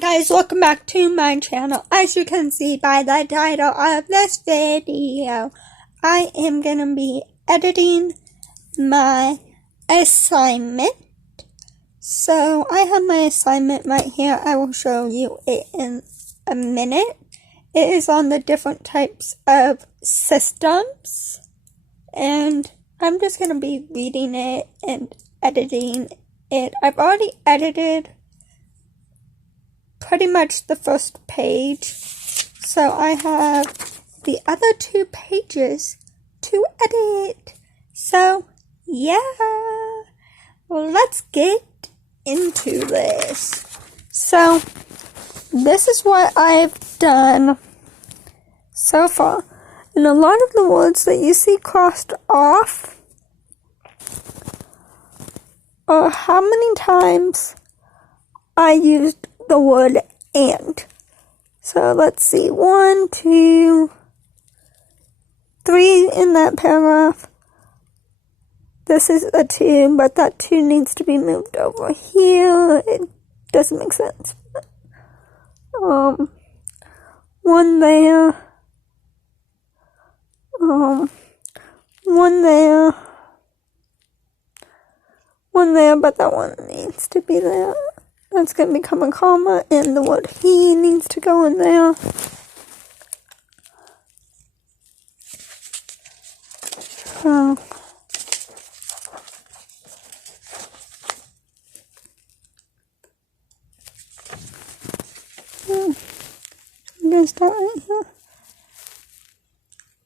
Guys, welcome back to my channel. As you can see by the title of this video, I am going to be editing my assignment. So I have my assignment right here. I will show you it in a minute. It is on the different types of systems. And I'm just going to be reading it and editing it. I've already edited pretty much the first page, so I have the other 2 pages to edit. So yeah, let's get into this. So this is what I've done so far, and a lot of the words that you see crossed off are how many times I used the word and. So let's see, 1, 2, 3 in that paragraph. This is a 2, but that 2 needs to be moved over here. It doesn't make sense. 1 there. 1 there. 1 there, but that 1 needs to be there. That's going to become a comma, and the word he needs to go in there. So, I'm going to start right here.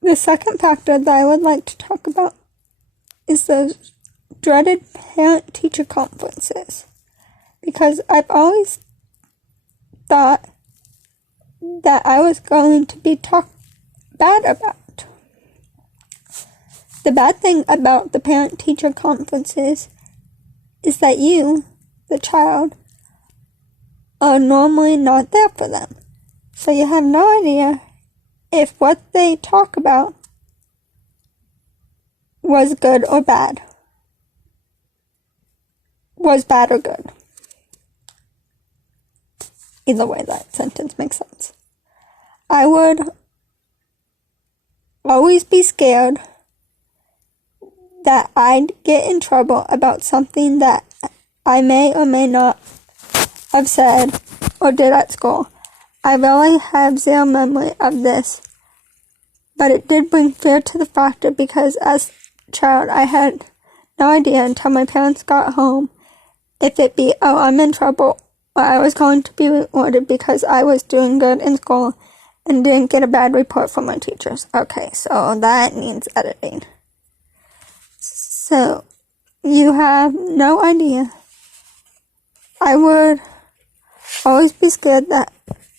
The second factor that I would like to talk about is those dreaded parent-teacher conferences. Because I've always thought that I was going to be talked bad about. The bad thing about the parent-teacher conferences is that you, the child, are normally not there for them. So you have no idea if what they talk about was good or bad. Was bad or good. Either way, that sentence makes sense. I would always be scared that I'd get in trouble about something that I may or may not have said or did at school. I really have zero memory of this, but it did bring fear to the factor because as a child I had no idea until my parents got home if it be, oh, I'm in trouble, or I was going to be rewarded because I was doing good in school and didn't get a bad report from my teachers. Okay, so that needs editing. So, you have no idea. I would always be scared that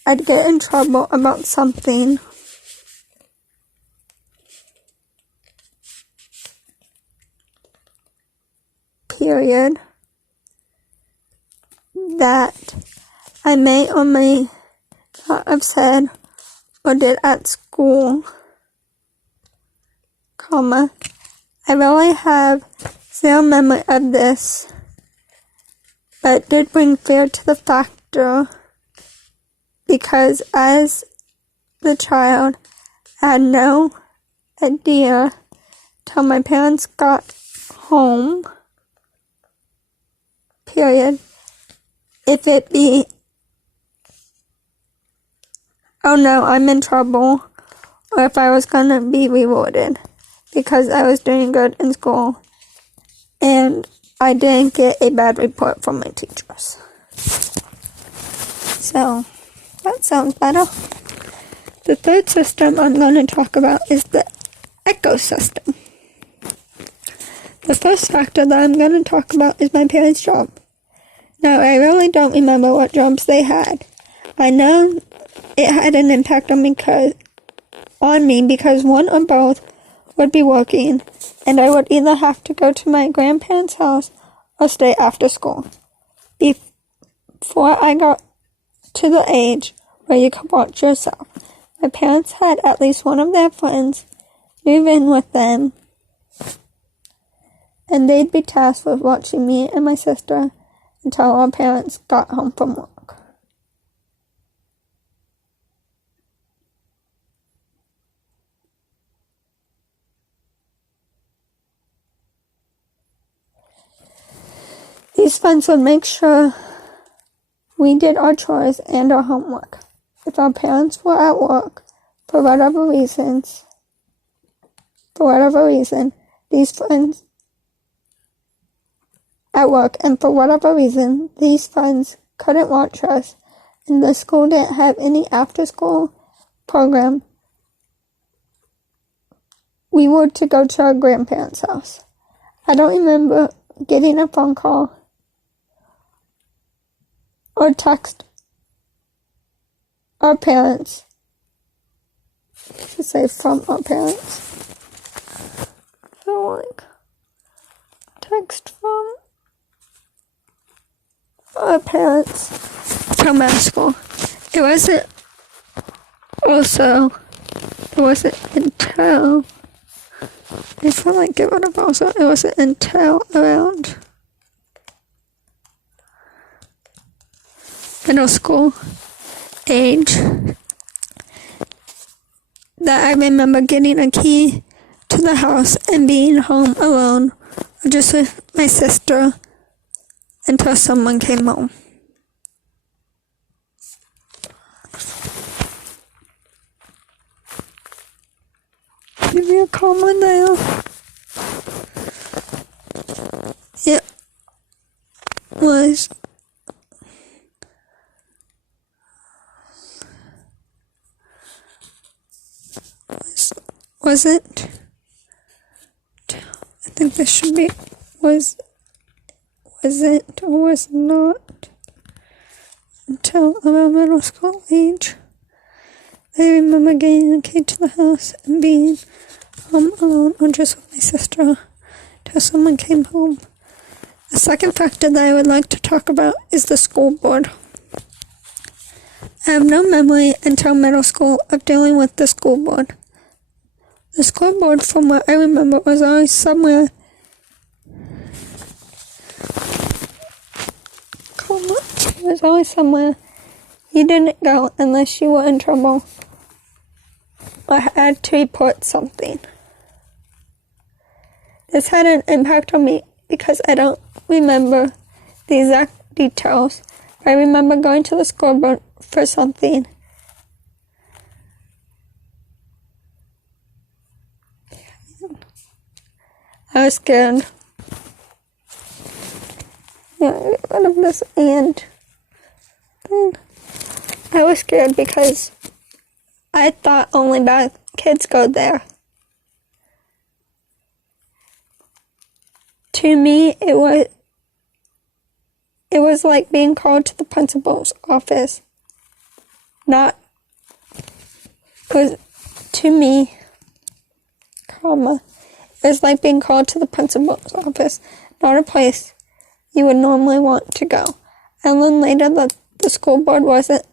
I'd get in trouble about something. Period. That I may or may not have said or did at school, comma, I really have zero memory of this, but it did bring fear to the factor because as the child, I had no idea till my parents got home, period. If it be, oh no, I'm in trouble, or if I was going to be rewarded because I was doing good in school and I didn't get a bad report from my teachers. So, that sounds better. The third system I'm going to talk about is the ecosystem. The first factor that I'm going to talk about is my parents' job. Now, I really don't remember what jobs they had. I know it had an impact on me because one or both would be working, and I would either have to go to my grandparents' house or stay after school. Before I got to the age where you could watch yourself, my parents had at least one of their friends move in with them, and they'd be tasked with watching me and my sister until our parents got home from work. These friends would make sure we did our chores and our homework. If our parents were at work, for whatever reason, these friends at work, and for whatever reason, these friends couldn't watch us, and the school didn't have any after-school program, we were to go to our grandparents' house. I don't remember getting a phone call or text our parents, to say from our parents. So text from our parents from our school. It wasn't until, I feel like it would have also, it wasn't until around middle school age that I remember getting a key to the house and being home alone, just with my sister, until someone came home. Give me a comment now. It was it? I think this should be was it or was not until around middle school age. I remember getting a key to the house and being home alone or just with my sister till someone came home. The second factor that I would like to talk about is the school board. I have no memory until middle school of dealing with the school board. The school board, from what I remember, was always somewhere you didn't go unless you were in trouble or had to report something. This had an impact on me because I don't remember the exact details. I remember going to the school board for something. I was scared. Get rid of this and then I was scared because I thought only bad kids go there. To me, it was like being called to the principal's office. It was like being called to the principal's office, not a place you would normally want to go. I learned later that the school board wasn't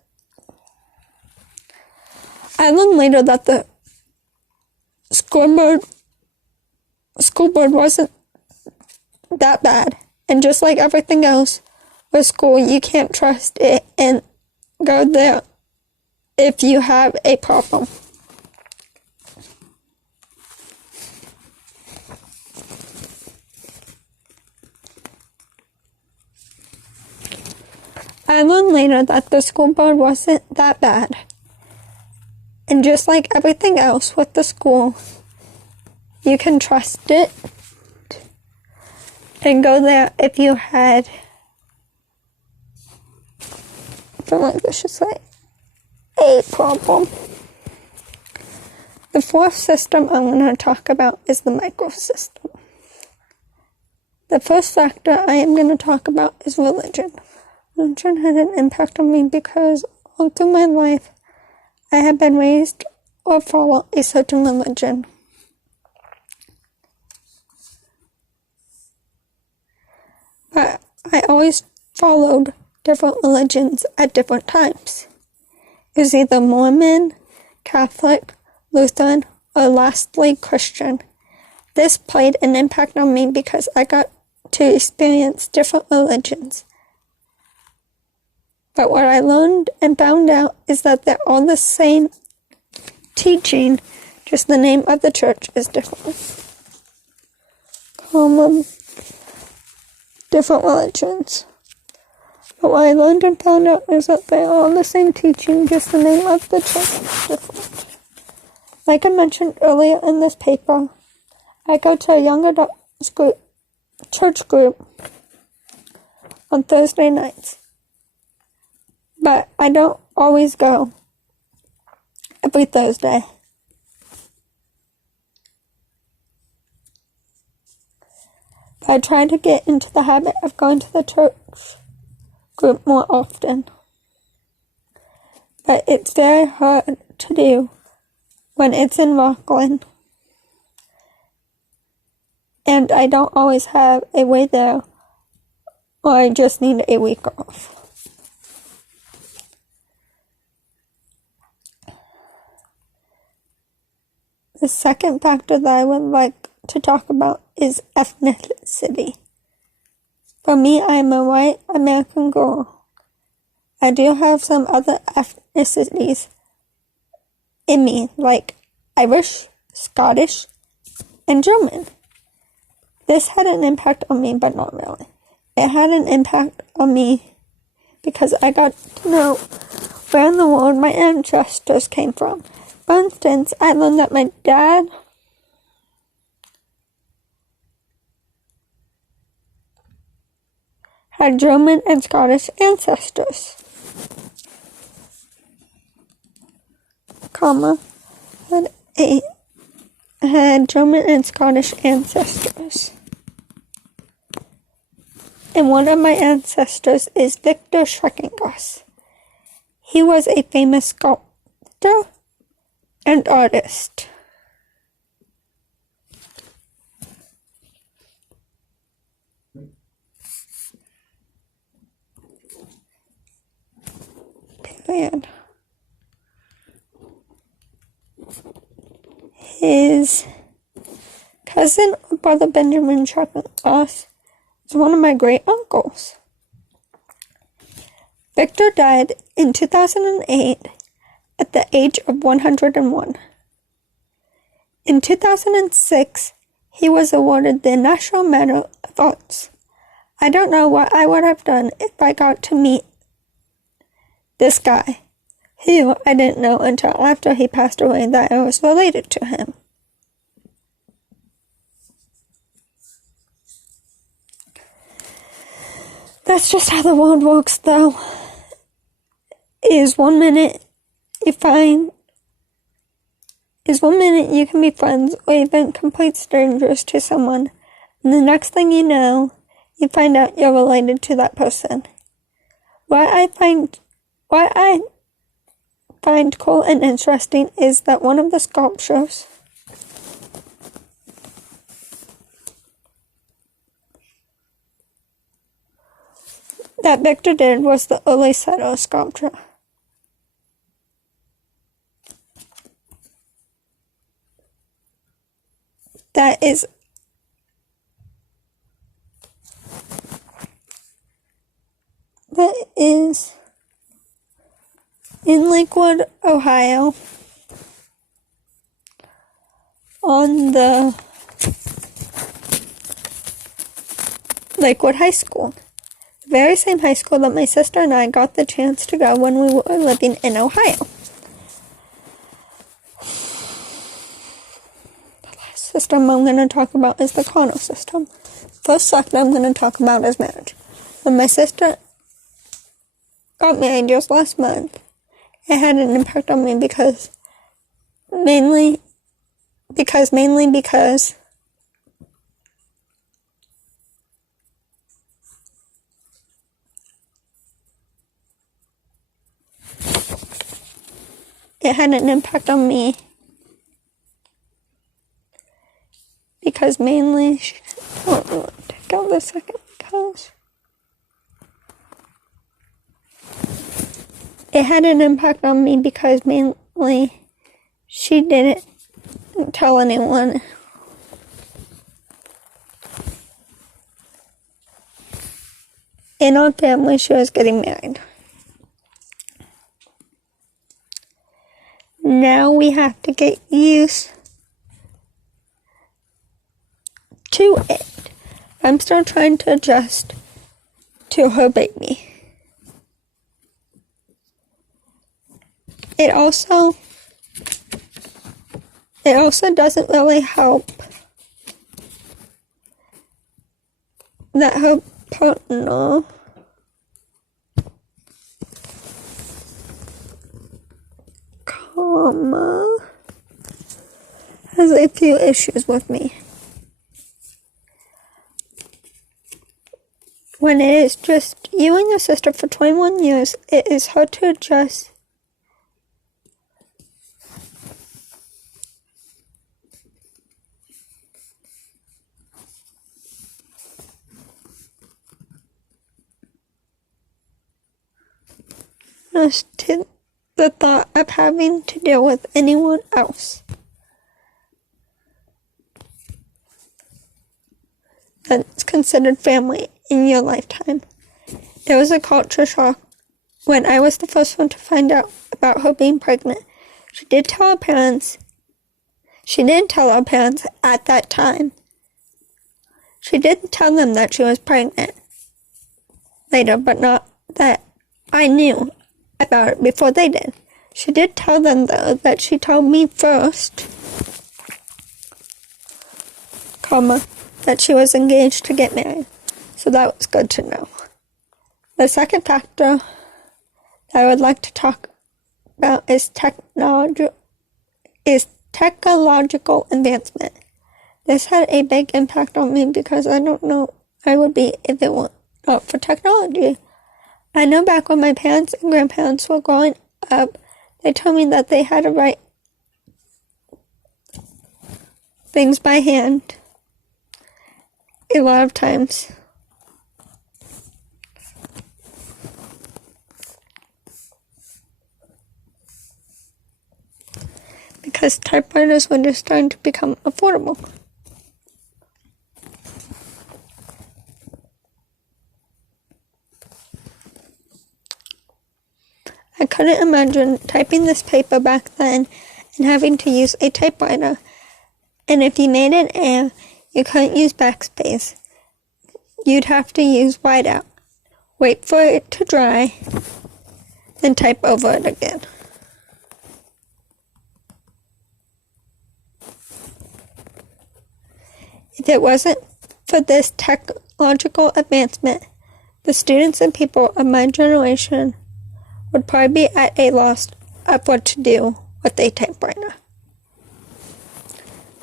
that bad. And just like everything else with school, you can't trust it and go there if you have a problem. I learned later that the school board wasn't that bad. And just like everything else with the school, you can trust it and go there if you had, I feel like this should say, a problem. The fourth system I'm going to talk about is the microsystem. The first factor I am going to talk about is religion. Religion had an impact on me because all through my life, I have been raised or follow a certain religion. But I always followed different religions at different times. It was either Mormon, Catholic, Lutheran, or lastly Christian. This played an impact on me because I got to experience different religions. But what I learned and found out is that they're all the same teaching, just the name of the church is different. different religions. But what I learned and found out is that they're all the same teaching, just the name of the church is different. Like I mentioned earlier in this paper, I go to a young adults group, church group on Thursday nights. But I don't always go every Thursday. But I try to get into the habit of going to the church group more often. But it's very hard to do when it's in Rockland. And I don't always have a way there, or I just need a week off. The second factor that I would like to talk about is ethnicity. For me, I am a white American girl. I do have some other ethnicities in me, like Irish, Scottish, and German. This had an impact on me, but not really. It had an impact on me because I got to know where in the world my ancestors came from. For instance, I learned that my dad had German and Scottish ancestors, had German and Scottish ancestors. And one of my ancestors is Victor Schreckengoss. He was a famous sculptor and artist. And his cousin, brother Benjamin Schreckengoss, is one of my great uncles. Victor died in 2008 at the age of 101. In 2006, he was awarded the National Medal of Arts. I don't know what I would have done if I got to meet this guy, who I didn't know until after he passed away that I was related to him. That's just how the world works, though. Is one minute you can be friends or even complete strangers to someone, and the next thing you know, you find out you're related to that person. What I find cool and interesting is that one of the sculptures that Victor did was the early settler sculpture. That is in Lakewood, Ohio, on the Lakewood High School. The very same high school that my sister and I got the chance to go when we were living in Ohio. The last system I'm going to talk about is the Connell system. First second I'm going to talk about is marriage. When my sister got married just last month, it had an impact on me mainly because it had an impact on me because mainly, take out the second because it had an impact on me because mainly she didn't tell anyone. In our family, she was getting married. Now we have to get used to it. I'm still trying to adjust to her baby. It also doesn't really help that her partner has a few issues with me. When it is just you and your sister for 21 years, it is hard to adjust. To the thought of having to deal with anyone else that's considered family in your lifetime. It was a culture shock when I was the first one to find out about her being pregnant. She did tell our parents. She didn't tell our parents at that time. She did tell them that she was pregnant later, but not that I knew about it before they did. She did tell them, though, that she told me first, that she was engaged to get married. So that was good to know. The second factor that I would like to talk about is technological advancement. This had a big impact on me because I don't know I would be if it weren't not for technology. I know back when my parents and grandparents were growing up, they told me that they had to write things by hand a lot of times. Because typewriters were just starting to become affordable. I couldn't imagine typing this paper back then and having to use a typewriter. And if you made an error, you couldn't use backspace. You'd have to use whiteout. Wait for it to dry, then type over it again. If it wasn't for this technological advancement, the students and people of my generation would probably be at a loss of what to do with a typewriter.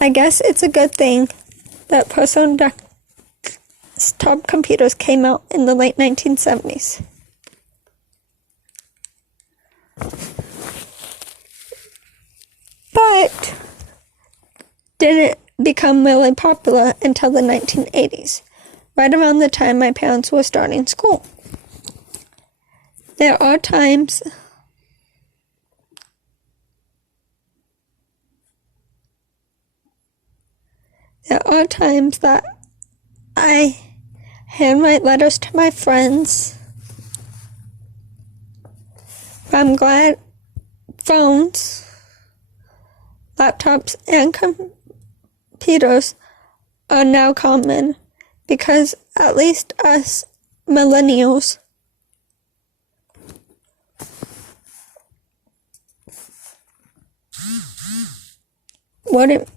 I guess it's a good thing that personal desktop computers came out in the late 1970s. But didn't become really popular until the 1980s, right around the time my parents were starting school. There are times that I handwrite letters to my friends. I'm glad phones, laptops, and computers are now common because at least us millennials wouldn't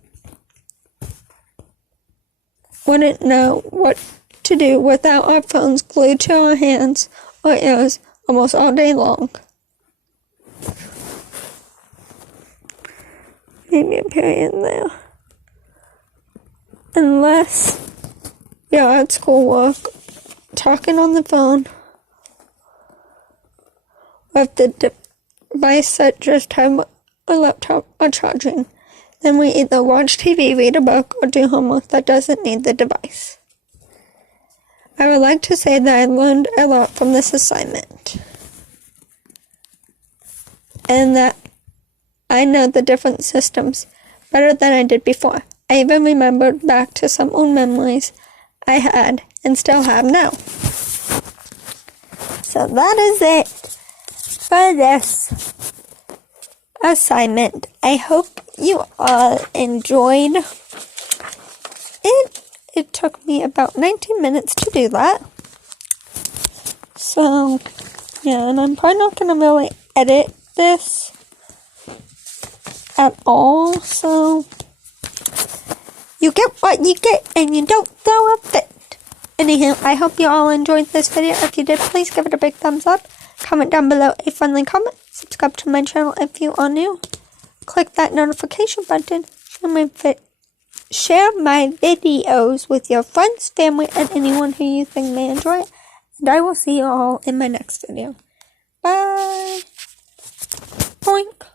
know what to do without our phones glued to our hands or ears almost all day long. Maybe a period there. Unless we are at schoolwork, talking on the phone with the device that just had a laptop or charging. Then we either watch TV, read a book, or do homework that doesn't need the device. I would like to say that I learned a lot from this assignment, and that I know the different systems better than I did before. I even remembered back to some old memories I had and still have now. So that is it for this assignment. I hope you all enjoyed it. It took me about 19 minutes to do that. So, yeah, and I'm probably not going to really edit this at all, so you get what you get and you don't throw a fit. Anyhow, I hope you all enjoyed this video. If you did, please give it a big thumbs up. Comment down below a friendly comment. Subscribe to my channel if you are new. Click that notification button. Share my videos with your friends, family, and anyone who you think may enjoy it. And I will see you all in my next video. Bye. Boink.